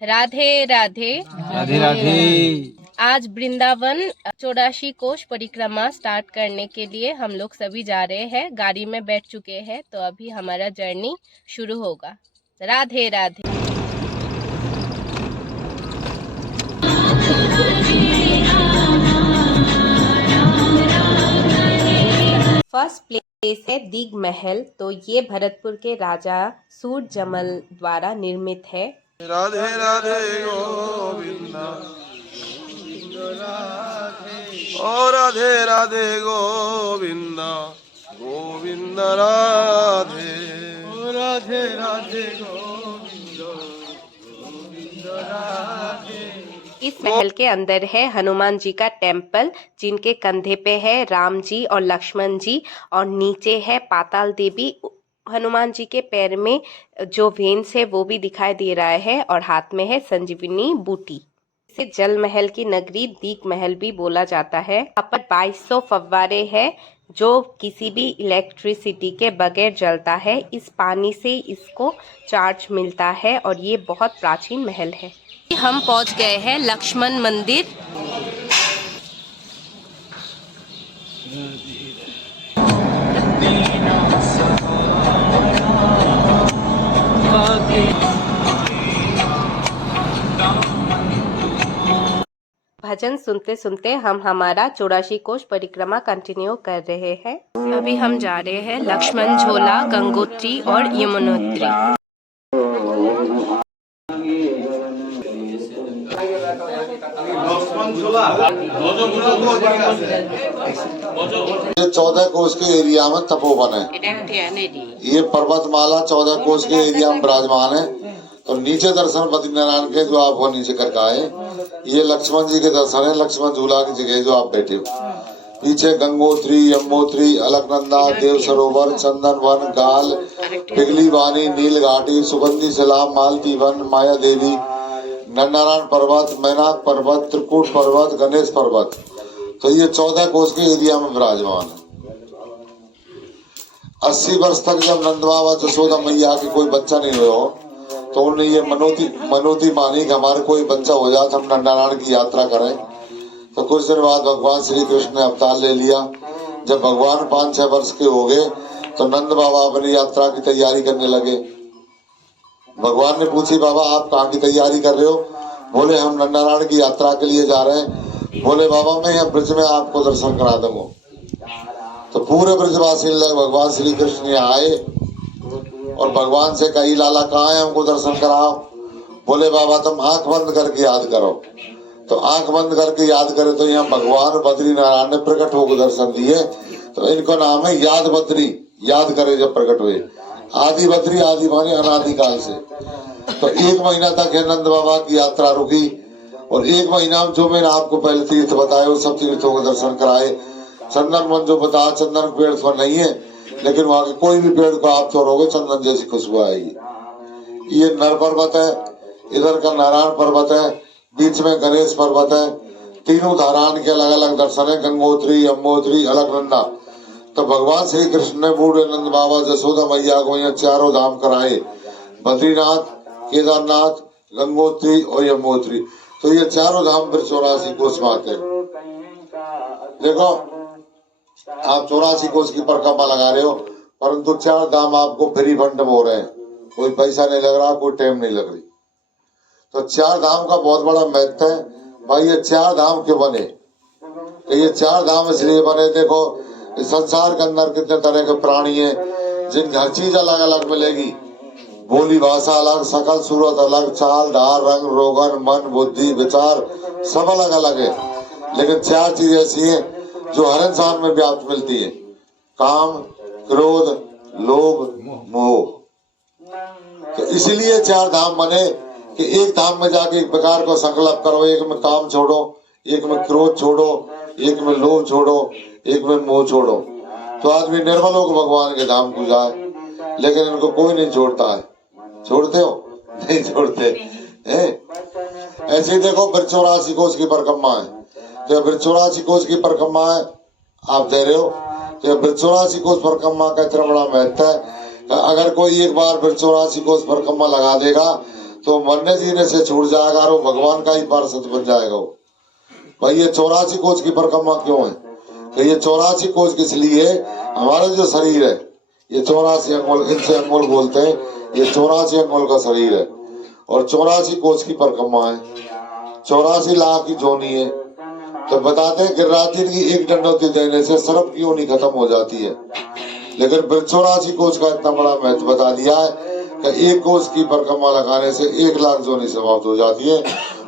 राधे राधे। राधे राधे। आज वृंदावन 84 कोष परिक्रमा स्टार्ट करने के लिए हम लोग सभी जा रहे हैं। गाड़ी में बैठ चुके हैं, तो अभी हमारा जर्नी शुरू होगा। राधे राधे। फर्स्ट प्लेस है दीग महल। तो ये भरतपुर के राजा सूर जमल द्वारा निर्मित है। राधे राधे गोविंदा, ओ राधे राधे गोविंदा, गोविंद राधे, ओ राधे राधे गोविंदा, गोविंद राधे। इस महल के अंदर है हनुमान जी का टेम्पल, जिनके कंधे पे है राम जी और लक्ष्मण जी, और नीचे है पाताल देवी। हनुमान जी के पैर में जो वेन्स है वो भी दिखाई दे रहा है, और हाथ में है संजीवनी बूटी। इसे जल महल की नगरी दीग महल भी बोला जाता है। यहाँ पर 2200 फव्वारे है, जो किसी भी इलेक्ट्रिसिटी के बगैर जलता है। इस पानी से इसको चार्ज मिलता है, और ये बहुत प्राचीन महल है। हम पहुंच गए हैं लक्ष्मण मंदिर। भजन सुनते सुनते हम हमारा 84 कोष परिक्रमा कंटिन्यू कर रहे हैं। अभी हम जा रहे हैं लक्ष्मण झोला, गंगोत्री और यमुनोत्री। ये 14 कोष के एरिया में तपोवन है। ये पर्वतमाला 14 कोष के एरिया में विराजमान है। तो नीचे दर्शन बद्रीनारायण के जो आप वो नीचे करके आए, ये लक्ष्मण जी के दर्शन है। लक्ष्मण झूला की जगह जो आप बैठे हो, पीछे गंगोत्री, यमुनोत्री, अलकनंदा, देव सरोवर, चंदन वन, गाल, पिघली वानी, नील घाटी, सुगंधी सैलाब, मालती वन, माया देवी, नरनारायण पर्वत, मैनाक पर्वत, त्रिकूट पर्वत, गणेश पर्वत। तो ये 14 कोष के एरिया में विराजमान है। 80 वर्ष तक जब नंद बाबा जसोदा मैया के कोई बच्चा नहीं हुआ, तो उन्होंने ये मनोती मानी कि हमारे कोई बच्चा हो जाए तो हम नंदनारायण की यात्रा करें। तो कुछ दिन बाद भगवान श्री कृष्ण ने अवतार ले लिया। जब भगवान 5-6 वर्ष के हो गए, तो नंद बाबा अपनी यात्रा की तैयारी करने लगे। भगवान ने पूछी, बाबा आप कहाँ की तैयारी कर रहे हो? बोले हम नंदनारायण की यात्रा के लिए जा रहे हैं। बोले बाबा मैं यहाँ ब्रज में आपको दर्शन करा दूंगा। तो पूरे ब्रजवासी लोग भगवान श्री कृष्ण आए और भगवान से कही, लाला कहाँ है, हमको दर्शन कराओ। बोले बाबा तुम आंख बंद करके याद करो। तो आंख बंद करके याद करे तो यहाँ भगवान बद्रीनारायण ने प्रकट होकर दर्शन दिए। तो इनको नाम है याद बद्री, याद करे जब प्रकट हुए। आदि बद्री, आदि माने अनादिकाल से। तो 1 महीना तक है नंद बाबा की यात्रा रुकी, और 1 महीना में जो मैंने आपको पहले तीर्थ बताए वो सब तीर्थों के दर्शन कराए। चंदन वन जो बताया, चंदन पेड़ तो नहीं है, लेकिन वहां के कोई भी पेड़ को आप तोड़ोगे चंदन जैसी खुशबू आएगी। ये नर पर्वत है, इधर का नारायण पर्वत है, बीच में गणेश पर्वत है। तीनों धारान के अलग अलग दर्शन है, गंगोत्री, यमुनोत्री, अलकनंदा। तो भगवान श्री कृष्ण ने बूढ़े नंद बाबा जसोदा मैया को यहाँ 4 धाम कराए, बद्रीनाथ, केदारनाथ, गंगोत्री और यमुनोत्री। तो ये 4 धाम फिर 84 कोष में आते हैं। देखो आप 84 कोष की परिक्रमा लगा रहे हो, परंतु 4 धाम आपको फ्री फंड में हो रहे हैं। कोई पैसा नहीं लग रहा, कोई टाइम नहीं लग रही। तो 4 धाम का बहुत बड़ा महत्व है। भाई ये 4 धाम क्यों बने? तो ये 4 धाम इसलिए बने, देखो इस संसार के अंदर कितने तरह के प्राणी हैं, जिन हर चीज अलग अलग मिलेगी। बोली भाषा अलग, सकल सूरत अलग, चाल ढाल, रंग रोगन, मन बुद्धि विचार सब अलग अलग है। लेकिन 4 चीज ऐसी है जो हर इंसान में व्याप्त मिलती है, काम, क्रोध, लोभ, मोह। तो इसीलिए 4 धाम बने कि एक धाम में जाके एक प्रकार को संकल्प करो, एक में काम छोड़ो, एक में क्रोध छोड़ो, एक में लोभ छोड़ो, एक में मोह छोड़ो। तो आदमी निर्मल होकर भगवान के धाम को जाए, लेकिन इनको कोई नहीं छोड़ता है। छोड़ते हो? नहीं छोड़ते हैं। ऐसे ही देखो फिर 84 कोष की परिक्रमा है। तो फिर 84 कोष की परिक्रमा है, आप दे रहे हो। तो फिर 84 कोष परिक्रमा का इतना बड़ा महत्व है। अगर कोई एक बार फिर 84 कोष परिक्रमा लगा देगा, तो मरने जीने से छूट जाएगा और वो भगवान का ही पार्षद बन जाएगा वो। भाई ये 84 कोष की परिक्रमा क्यों है? तो ये 84 कोष किस लिए? हमारा जो शरीर है ये 84 अंगुल, इनसे अंगुल बोलते हैं, ये 84 अंगुल का शरीर है और 84 कोष की परिक्रमा है, 84 लाख की जोनी है। तो बताते हैं गिरिराज जी की एक दंडोती देने से सर्प की योनि खत्म हो जाती है, लेकिन फिर 84 कोष का इतना बड़ा महत्व बता दिया है कि एक कोष की परिक्रमा लगाने से 1 लाख जोनी समाप्त हो जाती है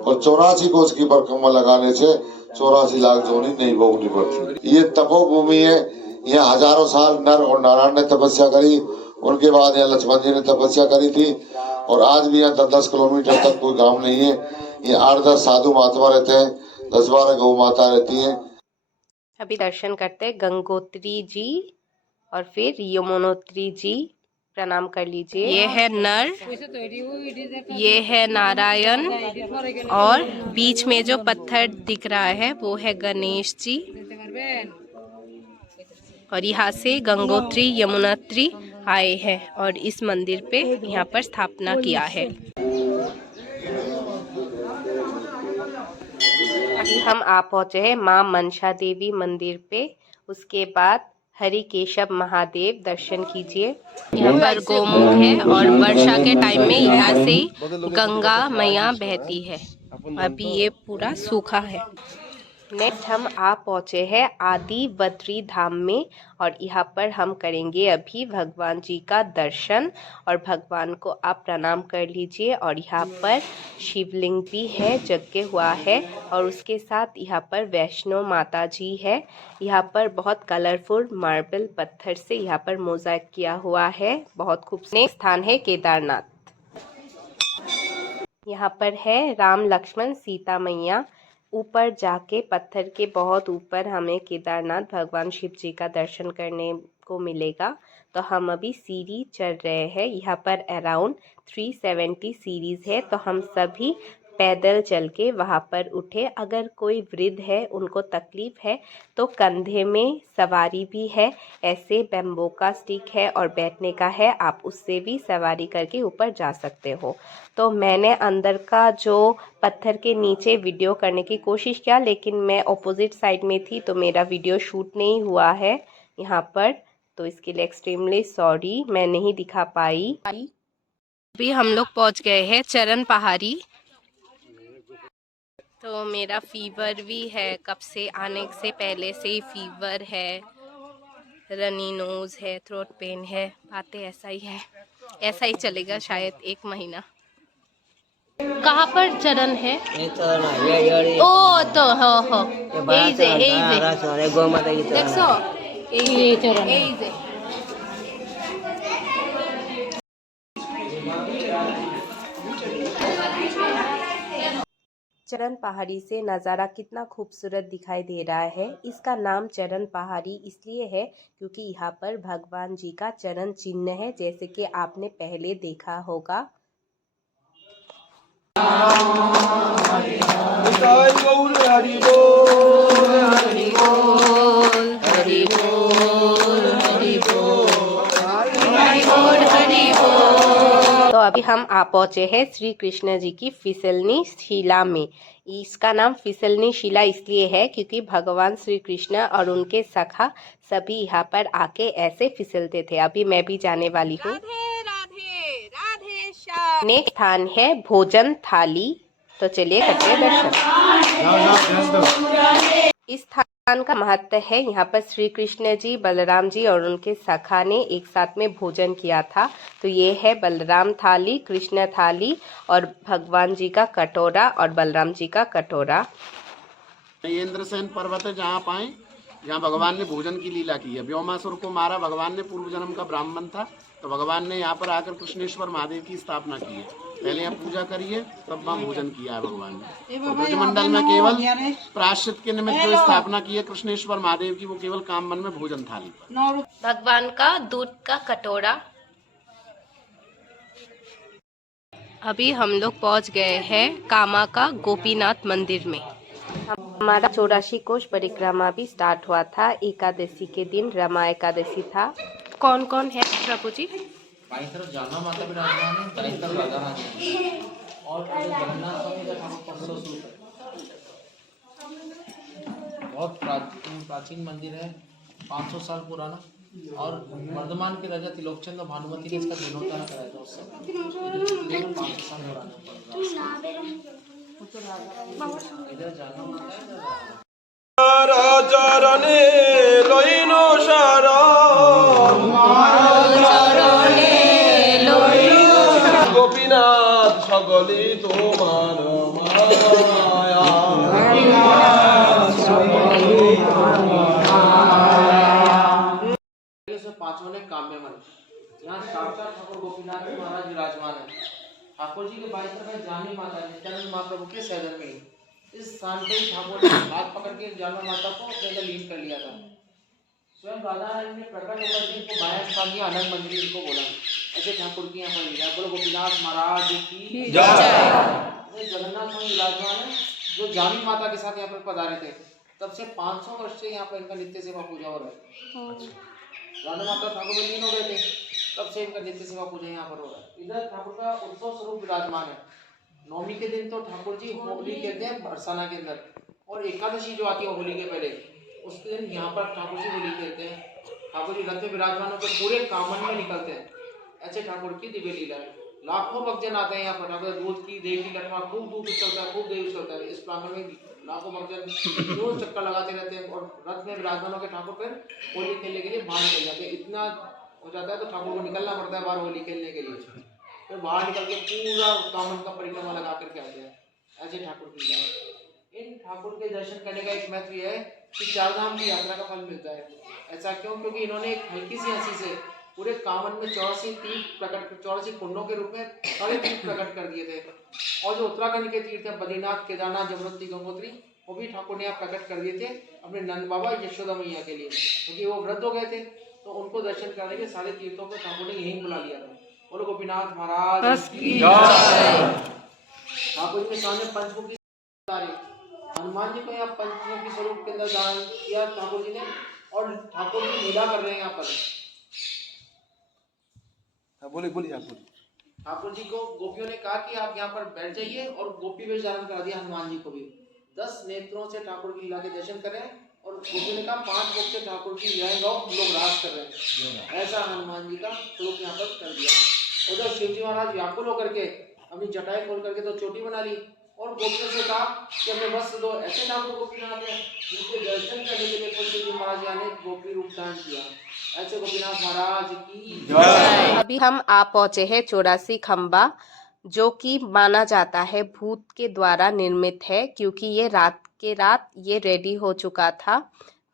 और 84 कोष की परिक्रमा लगाने से 84 लाख जोनी नहीं भोगनी पड़ती। ये तपोभूमि है, यहाँ हजारों साल नर और नारायण ने तपस्या करी, उनके बाद यहाँ लक्ष्मण जी ने तपस्या करी थी और आज भी यहाँ 10-10 किलोमीटर तक कोई गांव नहीं है। ये 8-10 साधु महात्मा रहते हैं, 10-12 गौ माता रहती हैं। अभी दर्शन करते हैं गंगोत्री जी और फिर यमुनोत्री जी। प्रणाम कर लीजिए। ये है नर, ये है नारायण और बीच में जो पत्थर दिख रहा है वो है गणेश जी। और यहाँ से गंगोत्री यमुनोत्री आए हैं और इस मंदिर पे यहाँ पर स्थापना किया है। अभी हम आ पहुँचे हैं माँ मनसा देवी मंदिर पे। उसके बाद हरिकेशव महादेव दर्शन कीजिए। यहाँ पर गोमुख है और वर्षा के टाइम में यहाँ से गंगा मैया बहती है। अभी ये पूरा सूखा है। नेक्स्ट हम आ पहुँचे हैं आदि बद्री धाम में और यहाँ पर हम करेंगे अभी भगवान जी का दर्शन और भगवान को आप प्रणाम कर लीजिए। और यहाँ पर शिवलिंग भी है, जगे हुआ है और उसके साथ यहाँ पर वैष्णो माता जी है। यहाँ पर बहुत कलरफुल मार्बल पत्थर से यहाँ पर मोज़ाइक किया हुआ है, बहुत खूबसूरत स्थान है केदारनाथ। यहाँ पर है राम लक्ष्मण सीता मैया। ऊपर जाके पत्थर के बहुत ऊपर हमें केदारनाथ भगवान शिव जी का दर्शन करने को मिलेगा। तो हम अभी सीढ़ी चढ़ रहे हैं। यहाँ पर अराउंड 370 सीढ़ीज है, तो हम सभी पैदल चल के वहाँ पर उठे। अगर कोई वृद्ध है, उनको तकलीफ है, तो कंधे में सवारी भी है, ऐसे बैम्बो का स्टिक है और बैठने का है, आप उससे भी सवारी करके ऊपर जा सकते हो। तो मैंने अंदर का जो पत्थर के नीचे वीडियो करने की कोशिश किया, लेकिन मैं ऑपोजिट साइड में थी तो मेरा वीडियो शूट नहीं हुआ है यहाँ पर, तो इसके लिए एक्सट्रीमली सॉरी, मैं नहीं दिखा पाई। अभी हम लोग पहुँच गए हैं चरण पहाड़ी। तो मेरा फीवर भी है, कब से आने से पहले से ही फीवर है, रनी नोज है, थ्रोट पेन है, बातें ऐसा ही है, ऐसा ही चलेगा शायद 1 महीना। कहाँ पर चरण है? ओ तो हो चरण पहाड़ी से नज़ारा कितना खूबसूरत दिखाई दे रहा है। इसका नाम चरण पहाड़ी इसलिए है क्योंकि यहाँ पर भगवान जी का चरण चिन्ह है, जैसे कि आपने पहले देखा होगा। तो अभी हम आ पहुँचे हैं श्री कृष्ण जी की फिसलनी शिला में। इसका नाम फिसलनी शिला इसलिए है क्योंकि भगवान श्री कृष्ण और उनके सखा सभी यहाँ पर आके ऐसे फिसलते थे। अभी मैं भी जाने वाली हूँ। नेक्स्ट स्थान है भोजन थाली, तो चलिए करते हैं दर्शन। इस स्थान का महत्व है, यहाँ पर श्री कृष्ण जी, बलराम जी और उनके सखा ने एक साथ में भोजन किया था। तो ये है बलराम थाली, कृष्ण थाली और भगवान जी का कटोरा और बलराम जी का कटोरा। इंद्रसेन पर्वत है जहाँ पाए, जहाँ भगवान ने भोजन की लीला की है। व्योमासुर को मारा भगवान ने, पूर्व जन्म का ब्राह्मण था, तो भगवान ने यहाँ पर आकर कृष्णेश्वर महादेव की स्थापना की है। पहले यहाँ पूजा करिए, तब वहाँ भोजन किया है भगवान ने। तो ब्रजमंडल में केवल प्रायश्चित के निमित्त जो स्थापना की है कृष्णेश्वर महादेव की, वो केवल कामवन में भोजन थाली पर। भगवान का दूध का कटोरा। अभी हम लोग पहुँच गए हैं कामा का गोपीनाथ मंदिर में। हमारा 84 कोष परिक्रमा भी स्टार्ट हुआ था। एकादशी के दिन रमा एकादशी था। कौन कौन है प्रभु जी? और जगन्नाथ स्वामी का ठाकुर 500 रुपये। बहुत प्राचीन मंदिर है, 500 साल पुराना। और वर्धमान के राजा त्रिलोकचंद और भानुमति ने इसका जीर्णोद्धार कराया था उस समय। 500 साल पुराना इधर जाना माता চরণে লইন শরণ গোপীনাথ সকলে তোমার মায়া पांचों ने काम्य मन। यहाँ साक्षात ठाकुर गोपीनाथ महाराज विराजमान है। ठाकुर जी के बाईस तरफ जानी माता नित्यानंद महाप्रभु के सैदन में इस स्थान पे ठाकुर ने हाथ पकड़ के जानी माता को अपने अंदर लीन कर लिया था। स्वयं राधा रानी ने प्रकट होकर के इनको बाहर स्थान दिया, अलग मंदिर इनको बोला। ऐसे ठाकुर की यहाँ पर लीला। बोलो गोपीनाथ महाराज की जय। जगन्नाथ स्वामी विराजमान है जो जानी माता के साथ यहाँ पर पधारे थे। तब से 500 वर्ष से यहाँ पर इनका नित्य सेवा पूजा हो रहा है। राधा माता ठाकुर में लीन हो गए थे, तब से इनका नित्य सेवा पूजा यहाँ पर हो रहा है। इधर ठाकुर का उत्सव स्वरूप विराजमान है। नवमी के दिन तो ठाकुर जी होली खेलते हैं बरसाना के अंदर, और एकादशी जो आती है होली के पहले उसके दिन यहाँ पर ठाकुर जी होली खेलते हैं। ठाकुर जी रथ में विराजमान होकर पूरे कामन में निकलते हैं। ऐसे ठाकुर की दिव्य लीला है। लाखों भक्तजन आते हैं यहाँ पर। ठाकुर दूध की देवी की लठवा खूब दूध उछलता है, खूब देवी उछलता है। इस प्रांगण में लाखों भक्तजन रोज चक्कर लगाते रहते हैं और रथ में विराजमान होकर ठाकुर फिर होली खेलने के लिए बाहर निकल जाते हैं। इतना हो जाता है तो ठाकुर को निकलना पड़ता है बाहर होली खेलने के लिए। फिर बाहर निकल के पूरा कामन का परिक्रमा लगा करके आते हैं। ऐसे ठाकुर की लीला है। इन ठाकुर के दर्शन करने का एक महत्व यह है कि 4 धाम की यात्रा का फल मिलता है। ऐसा क्यों? क्योंकि इन्होंने एक हल्की सी हंसी से पूरे कामन में 84 कुंडों के रूप में सारे तीर्थ प्रकट कर दिए थे। और जो उत्तराखंड के तीर्थ है बद्रीनाथ, केदारनाथ, जमुनोत्री, गंगोत्री, वो भी ठाकुर ने यहाँ प्रकट कर दिए थे अपने नंद बाबा यशोदा मैया के लिए, क्योंकि वो वृद्ध हो गए थे तो उनको दर्शन करने के सारे तीर्थों को ठाकुर ने यहीं बुला लिया था। बोलो गोपीनाथ महाराज की जय। ठाकुर जी के सामने पंचमुखी हनुमान जी को यहाँ पंचमुखी स्वरूप के अंदर दान किया ठाकुर जी ने, और ठाकुर जी लीला कर रहे हैं यहाँ पर। बोलिए बोलिए आप बोलिए। ठाकुर जी को गोपियों ने कहा कि आप यहाँ पर बैठ जाइए, और गोपी वेश धारण करा दिया हनुमान जी को भी। 10 नेत्रों से ठाकुर की लीला के दर्शन करें, और गोपियों ने कहा 5 मुख से ठाकुर की लीलाएं गाओ, लोग राज कर रहे हैं। ऐसा हनुमान जी का स्वरूप यहाँ पर कर दिया। उधर शिव जी महाराज व्याकुल होकर के अपनी जटाएं खोल करके तो चोटी बना ली, और गोपियों से कहा कि हमें वस्त्र दो। ऐसे ठाकुर गोपीनाथ है जिनके दर्शन करने के लिए शिव जी महाराज ने गोपी रूप धारण किया। ऐसे गोपीनाथ महाराज की जय। अभी हम आ पहुंचे हैं 84 खंबा, जो कि माना जाता है भूत के द्वारा निर्मित है, क्योंकि ये रात ये रेडी हो चुका था।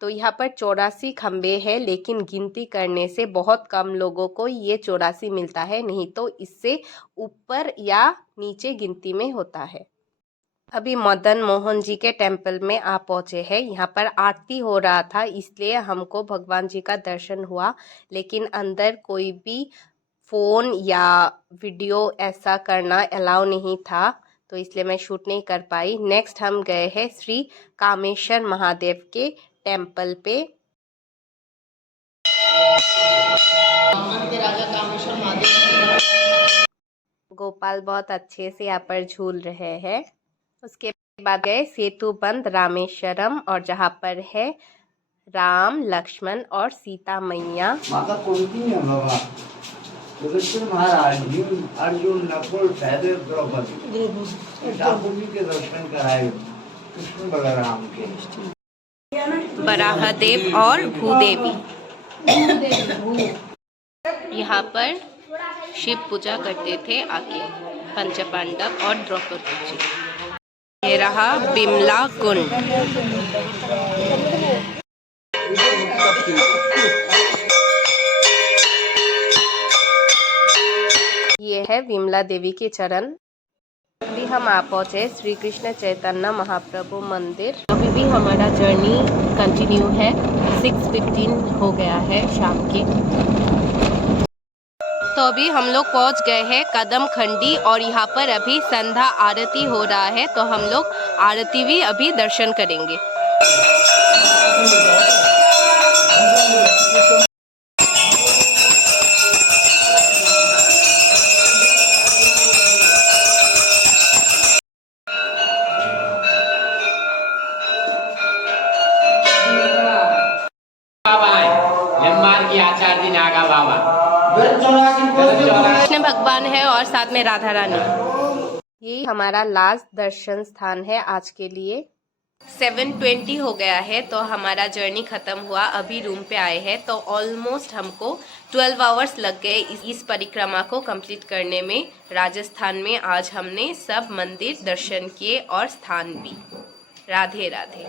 तो यहाँ पर 84 खंबे हैं, लेकिन गिनती करने से बहुत कम लोगों को ये 84 मिलता है, नहीं तो इससे ऊपर या नीचे गिनती में होता है। अभी मदन मोहन जी के टेम्पल में आ पहुँचे हैं। यहाँ पर आरती हो रहा था, इसलिए हमको भगवान जी का दर्शन हुआ, लेकिन अंदर कोई भी फ़ोन या वीडियो ऐसा करना अलाउ नहीं था, तो इसलिए मैं शूट नहीं कर पाई। नेक्स्ट हम गए हैं श्री कामेश्वर महादेव के टेम्पल पे। गोपाल बहुत अच्छे से यहाँ पर झूल रहे हैं। उसके बाद गए सेतुबंद रामेश्वरम, और जहाँ पर है राम, लक्ष्मण और सीता मैया। माता कुंती है बाबा, युधिष्ठिर महाराज जी, अर्जुन, नकुल, सहदेव, द्रौपदी ठाकुर जी के दर्शन कराए, कृष्ण बलराम के। बराहदेव और भूदेवी यहाँ पर शिव पूजा करते थे आके, पंचपांडव और द्रौपदी जी। ये रहा बिमला कुंड। ये है विमला देवी के चरण। अभी हम आ पहुँचे श्री कृष्ण चैतन्य महाप्रभु मंदिर। अभी भी हमारा जर्नी कंटिन्यू है। 6:15 हो गया है शाम के। तो अभी हम लोग पहुँच गए हैं कदम खंडी, और यहाँ पर अभी संध्या आरती हो रहा है, तो हम लोग आरती भी अभी दर्शन करेंगे। की आचार्य जी नागा बाबा। कृष्ण भगवान है और साथ में राधा रानी। ये हमारा लास्ट दर्शन स्थान है आज के लिए। 7:20 हो गया है तो हमारा जर्नी ख़त्म हुआ, अभी रूम पे आए हैं। तो ऑलमोस्ट हमको 12 आवर्स लग गए इस परिक्रमा को कंप्लीट करने में। राजस्थान में आज हमने सब मंदिर दर्शन किए और स्थान भी। राधे राधे।